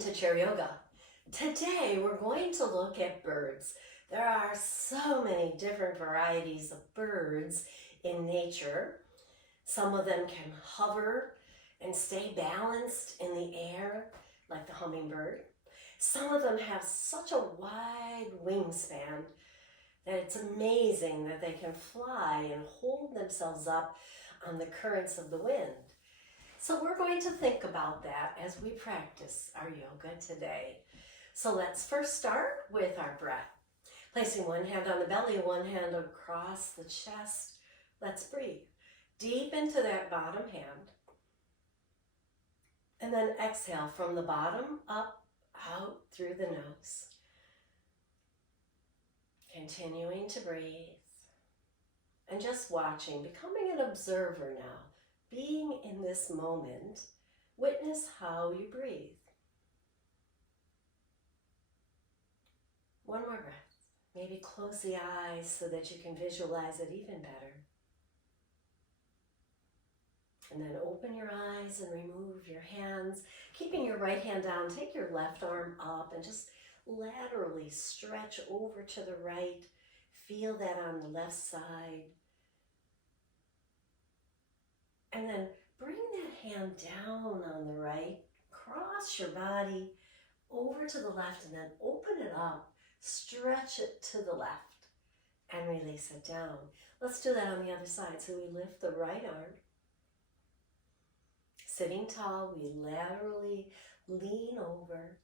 to Chair Yoga. Today we're going to look at birds. There are so many different varieties of birds in nature. Some of them can hover and stay balanced in the air like the hummingbird. Some of them have such a wide wingspan that it's amazing that they can fly and hold themselves up on the currents of the wind. So we're going to think about that as we practice our yoga today. So let's first start with our breath. Placing one hand on the belly, one hand across the chest. Let's breathe deep into that bottom hand. And then exhale from the bottom up, out through the nose. Continuing to breathe. And just watching, becoming an observer now. Being in this moment, witness how you breathe. One more breath. Maybe close the eyes so that you can visualize it even better. And then open your eyes and remove your hands. Keeping your right hand down, take your left arm up and just laterally stretch over to the right. Feel that on the left side. And then bring that hand down on the right, cross your body over to the left, and then open it up, stretch it to the left, and release it down. Let's do that on the other side. So we lift the right arm. Sitting tall, we laterally lean over,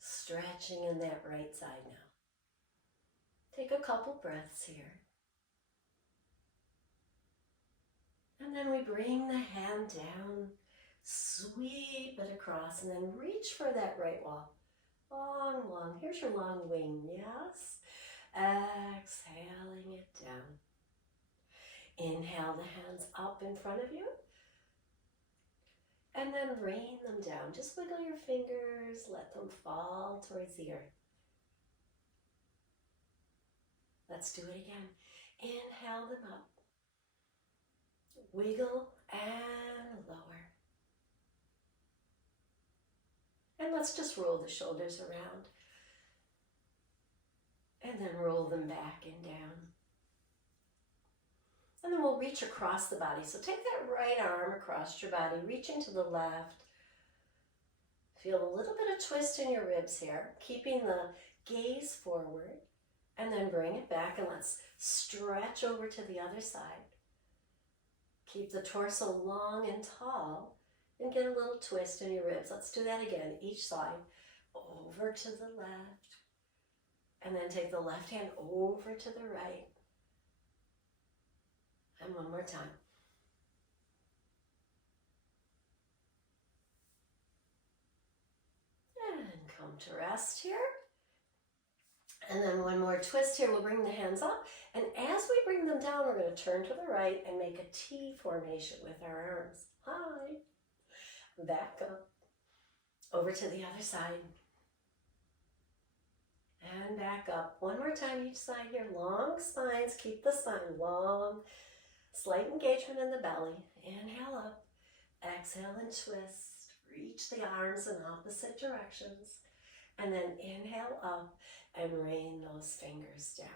stretching in that right side now. Take a couple breaths here. And then we bring the hand down, sweep it across, and then reach for that right wall. Long, long. Here's your long wing, yes? Exhaling it down. Inhale the hands up in front of you. And then rain them down. Just wiggle your fingers, let them fall towards the earth. Let's do it again. Inhale them up. Wiggle and lower. And let's just roll the shoulders around. And then roll them back and down. And then we'll reach across the body. So take that right arm across your body, reaching to the left. Feel a little bit of twist in your ribs here, keeping the gaze forward. And then bring it back and let's stretch over to the other side. Keep the torso long and tall and get a little twist in your ribs. Let's do that again, each side. Over to the left. And then take the left hand over to the right. And one more time. And come to rest here. And then one more twist here. We'll bring the hands up. And as we bring them down, we're going to turn to the right and make a T formation with our arms. Hi. Back up. Over to the other side. And back up. One more time each side here. Long spines. Keep the spine long. Slight engagement in the belly. Inhale up. Exhale and twist. Reach the arms in opposite directions. And then inhale up and rain those fingers down.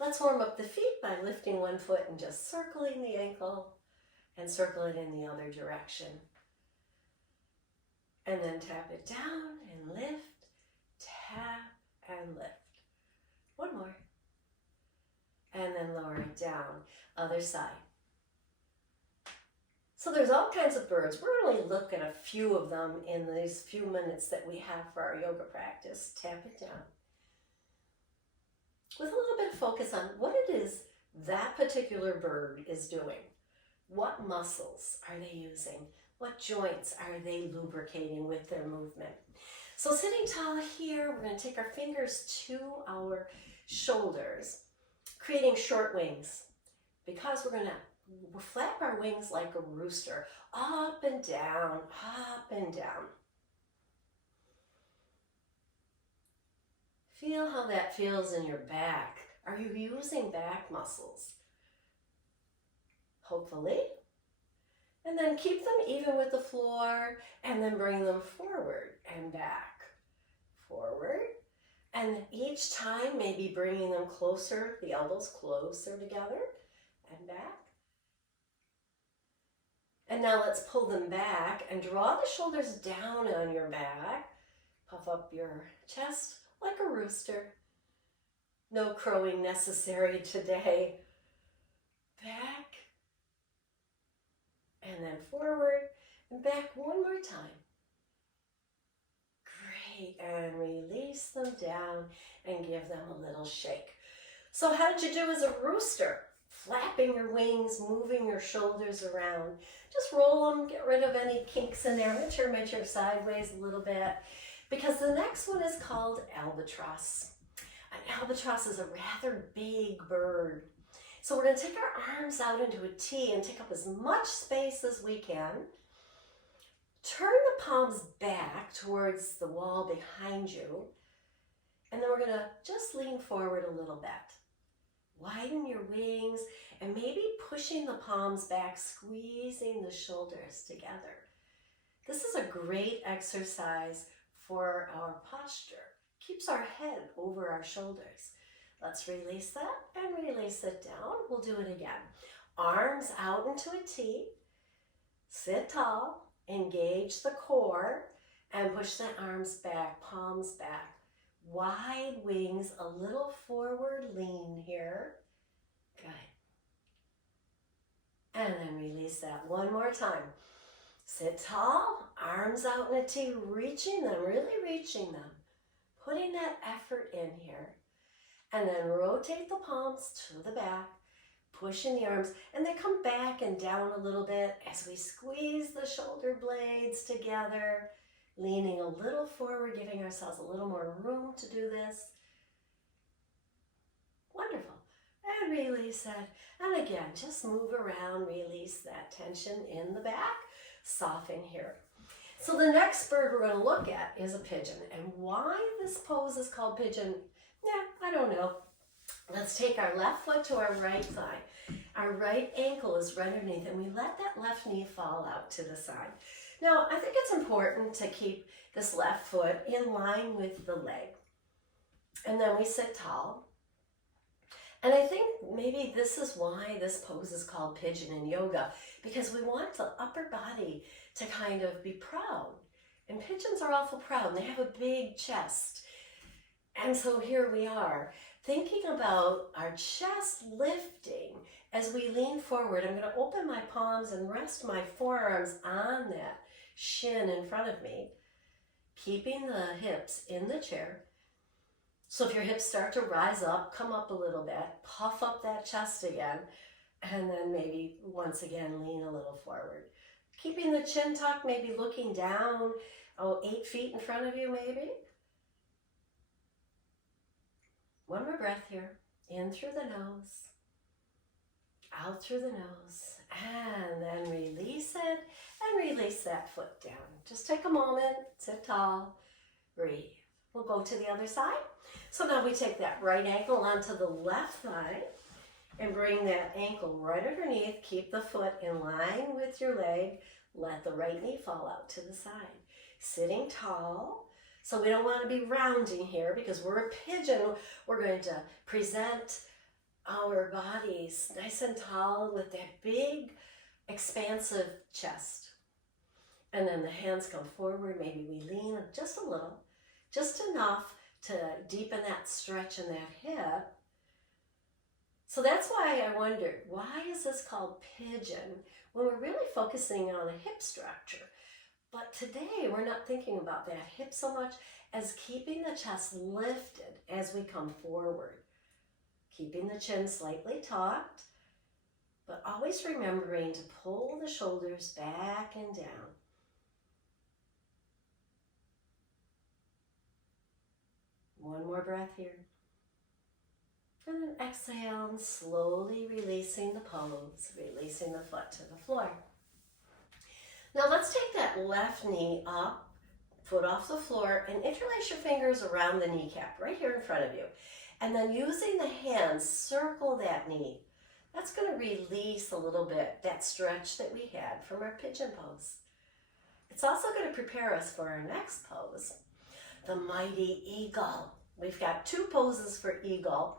Let's warm up the feet by lifting one foot and just circling the ankle and circle it in the other direction. And then tap it down and lift, tap and lift. One more. And then lower it down. Other side. So there's all kinds of birds. We're only looking at a few of them in these few minutes that we have for our yoga practice. Tap it down. With a little bit of focus on what it is that particular bird is doing. What muscles are they using? What joints are they lubricating with their movement? So sitting tall here, we're going to take our fingers to our shoulders, creating short wings, because we're going to flap our wings like a rooster, up and down, up and down. Feel how that feels in your back. Are you using back muscles? Hopefully. And then keep them even with the floor and then bring them forward and back. forward. And each time, maybe bringing them closer, the elbows closer together, and back. And now let's pull them back and draw the shoulders down on your back. Puff up your chest like a rooster. No crowing necessary today. Back. And then forward and back one more time. Great. And release them down and give them a little shake. So how did you do as a rooster? Flapping your wings, moving your shoulders around. Just roll them, get rid of any kinks in there. Make sure sideways a little bit. Because the next one is called Albatross. An albatross is a rather big bird. So we're going to take our arms out into a T and take up as much space as we can. Turn the palms back towards the wall behind you. And then we're going to just lean forward a little bit. Widen your wings and maybe pushing the palms back, squeezing the shoulders together. This is a great exercise for our posture. Keeps our head over our shoulders. Let's release that and release it down. We'll do it again. Arms out into a T. Sit tall. Engage the core and push the arms back, palms back. Wide wings, a little forward lean here. Good. And then release that one more time. Sit tall, arms out in a T, reaching them, really reaching them. Putting that effort in here. And then rotate the palms to the back, pushing the arms, and they come back and down a little bit as we squeeze the shoulder blades together. Leaning a little forward, giving ourselves a little more room to do this. Wonderful. And release that. And again, just move around, release that tension in the back. Soften here. So the next bird we're going to look at is a pigeon. And why this pose is called pigeon, I don't know. Let's take our left foot to our right thigh. Our right ankle is right underneath, and we let that left knee fall out to the side. Now, I think it's important to keep this left foot in line with the leg. And then we sit tall. And I think maybe this is why this pose is called pigeon in yoga, because we want the upper body to kind of be proud. And pigeons are awful proud, and they have a big chest. And so here we are, thinking about our chest lifting as we lean forward. I'm going to open my palms and rest my forearms on that shin in front of me, keeping the hips in the chair. So if your hips start to rise up, come up a little bit, puff up that chest again, and then maybe once again lean a little forward. Keeping the chin tucked, maybe looking down, 8 feet in front of you maybe. One more breath here. In through the nose, out through the nose, and then release it, and release that foot down. Just take a moment, sit tall, breathe. We'll go to the other side. So now we take that right ankle onto the left thigh and bring that ankle right underneath. Keep the foot in line with your leg. Let the right knee fall out to the side. Sitting tall. So we don't want to be rounding here because we're a pigeon. We're going to present our bodies nice and tall with that big, expansive chest. And then the hands come forward. Maybe we lean just a little, just enough to deepen that stretch in that hip. So that's why I wondered, why is this called pigeon when we're really focusing on the hip structure? But today we're not thinking about that hip so much as keeping the chest lifted as we come forward. Keeping the chin slightly tucked, but always remembering to pull the shoulders back and down. One more breath here. And then exhale and slowly releasing the pose, releasing the foot to the floor. Now let's take that left knee up, foot off the floor, and interlace your fingers around the kneecap right here in front of you. And then using the hands, circle that knee. That's going to release a little bit that stretch that we had from our pigeon pose. It's also going to prepare us for our next pose. the mighty eagle. We've got 2 poses for eagle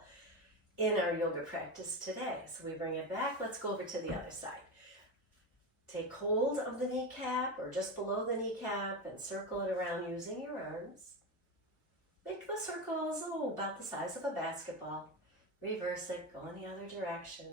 in our yoga practice today. So we bring it back. Let's go over to the other side. Take hold of the kneecap or just below the kneecap and circle it around using your arms. Make the circles, about the size of a basketball. Reverse it, go in the other direction.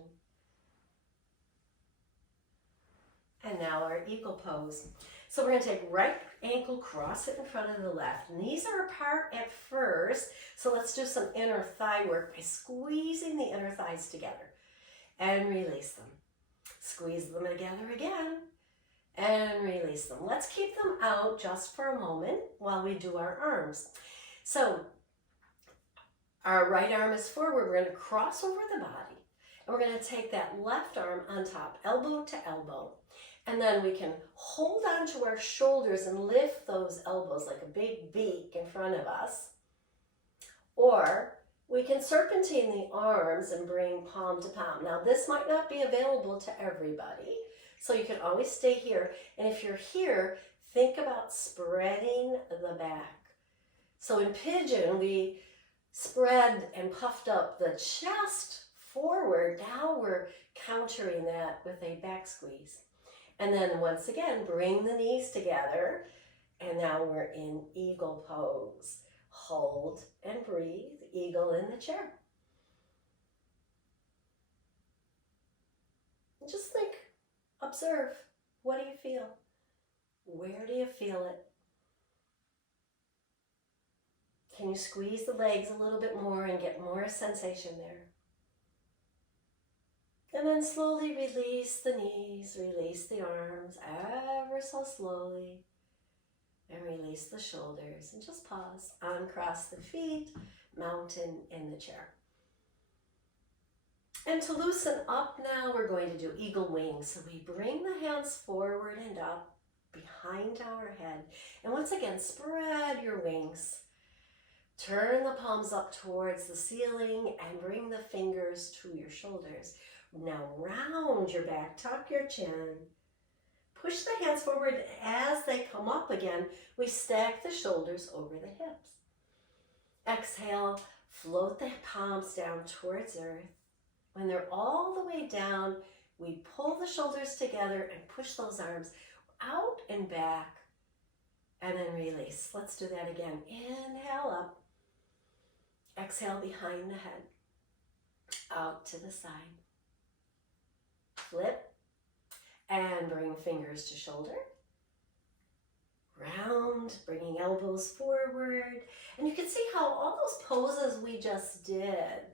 And now our eagle pose. So we're going to take right ankle, cross it in front of the left. Knees are apart at first, so let's do some inner thigh work by squeezing the inner thighs together and release them. Squeeze them together again and release them. Let's keep them out just for a moment while we do our arms. So our right arm is forward. We're going to cross over the body and we're going to take that left arm on top, elbow to elbow. And then we can hold on to our shoulders and lift those elbows like a big beak in front of us. Or we can serpentine the arms and bring palm to palm. Now this might not be available to everybody, so you can always stay here. And if you're here, think about spreading the back. So in Pigeon, we spread and puffed up the chest forward. Now we're countering that with a back squeeze. And then once again, bring the knees together. And now we're in eagle pose. Hold and breathe, eagle in the chair. And just think, observe, what do you feel? Where do you feel it? Can you squeeze the legs a little bit more and get more sensation there? And then slowly release the knees, release the arms, ever so slowly. And release the shoulders and just pause. Uncross the feet, mountain in the chair. And to loosen up now, we're going to do eagle wings. So we bring the hands forward and up behind our head. And once again, spread your wings. Turn the palms up towards the ceiling and bring the fingers to your shoulders. Now round your back, tuck your chin. Push the hands forward. As they come up again, we stack the shoulders over the hips. Exhale, float the palms down towards earth. When they're all the way down, we pull the shoulders together and push those arms out and back, and then release. Let's do that again. Inhale up. Exhale behind the head. Out to the side. Flip. And bring fingers to shoulder. Round, bringing elbows forward. And you can see how all those poses we just did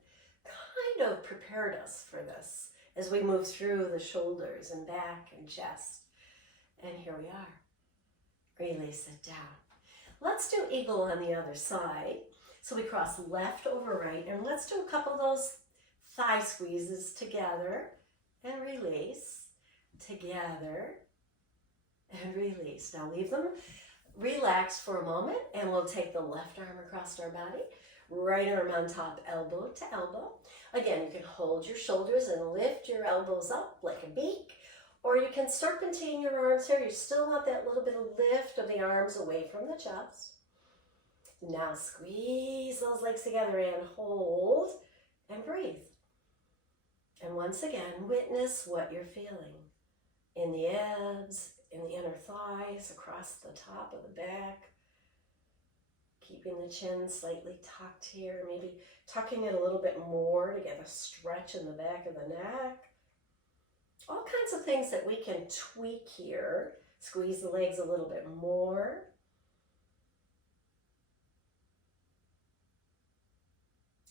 kind of prepared us for this as we move through the shoulders and back and chest. And here we are. Release it down. Let's do eagle on the other side. So we cross left over right. And let's do a couple of those thigh squeezes together and release. Together and release. Now leave them relaxed for a moment and we'll take the left arm across our body, right arm on top, elbow to elbow. Again, you can hold your shoulders and lift your elbows up like a beak, or you can serpentine your arms here. You still want that little bit of lift of the arms away from the chest. Now squeeze those legs together and hold and breathe. And once again, witness what you're feeling. In the abs, in the inner thighs, across the top of the back. Keeping the chin slightly tucked here, maybe tucking it a little bit more to get a stretch in the back of the neck. All kinds of things that we can tweak here. Squeeze the legs a little bit more.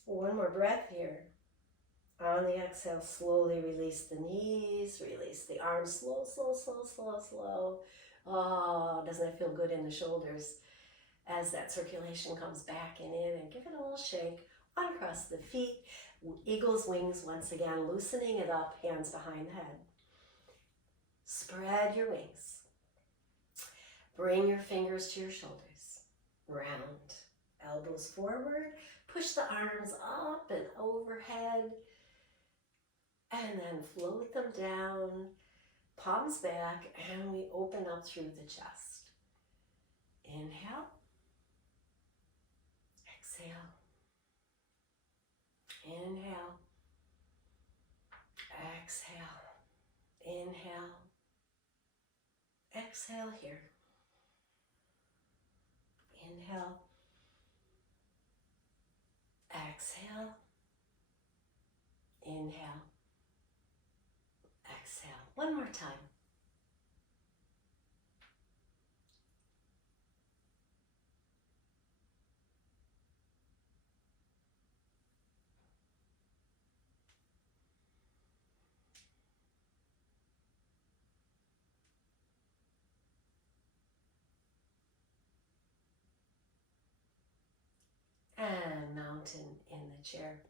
One more breath here. On the exhale, slowly release the knees, release the arms, slow, slow, slow, slow, slow. Oh, doesn't it feel good in the shoulders as that circulation comes back and in, and give it a little shake. Uncross the feet, eagle's wings once again, loosening it up, hands behind the head. Spread your wings. Bring your fingers to your shoulders. Round, elbows forward, push the arms up and overhead. And then float them down, palms back, and we open up through the chest. Inhale. Exhale. Inhale. Exhale. Inhale. Exhale here. Inhale. Exhale. Inhale. Exhale. One more time. And mountain in the chair.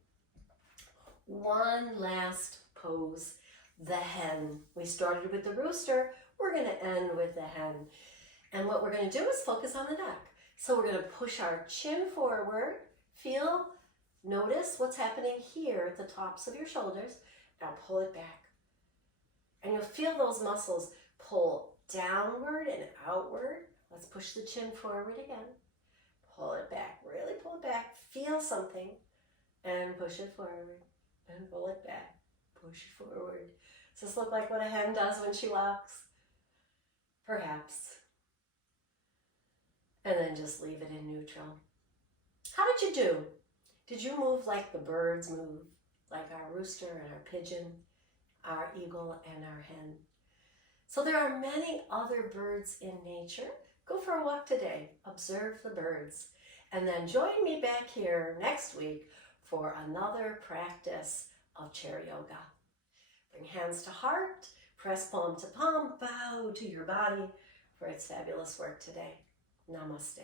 One last pose, the hen. We started with the rooster. We're going to end with the hen. And what we're going to do is focus on the neck. So we're going to push our chin forward. Feel, notice what's happening here at the tops of your shoulders. Now pull it back. And you'll feel those muscles pull downward and outward. Let's push the chin forward again. Pull it back, really pull it back. Feel something and push it forward and pull it back. Push it forward. Does this look like what a hen does when she walks? Perhaps. And then just leave it in neutral. How did you do? Did you move like the birds move? Like our rooster and our pigeon, our eagle and our hen? So there are many other birds in nature. Go for a walk today. Observe the birds. And then join me back here next week for another practice of chair yoga. Bring hands to heart, press palm to palm, bow to your body for its fabulous work today. Namaste.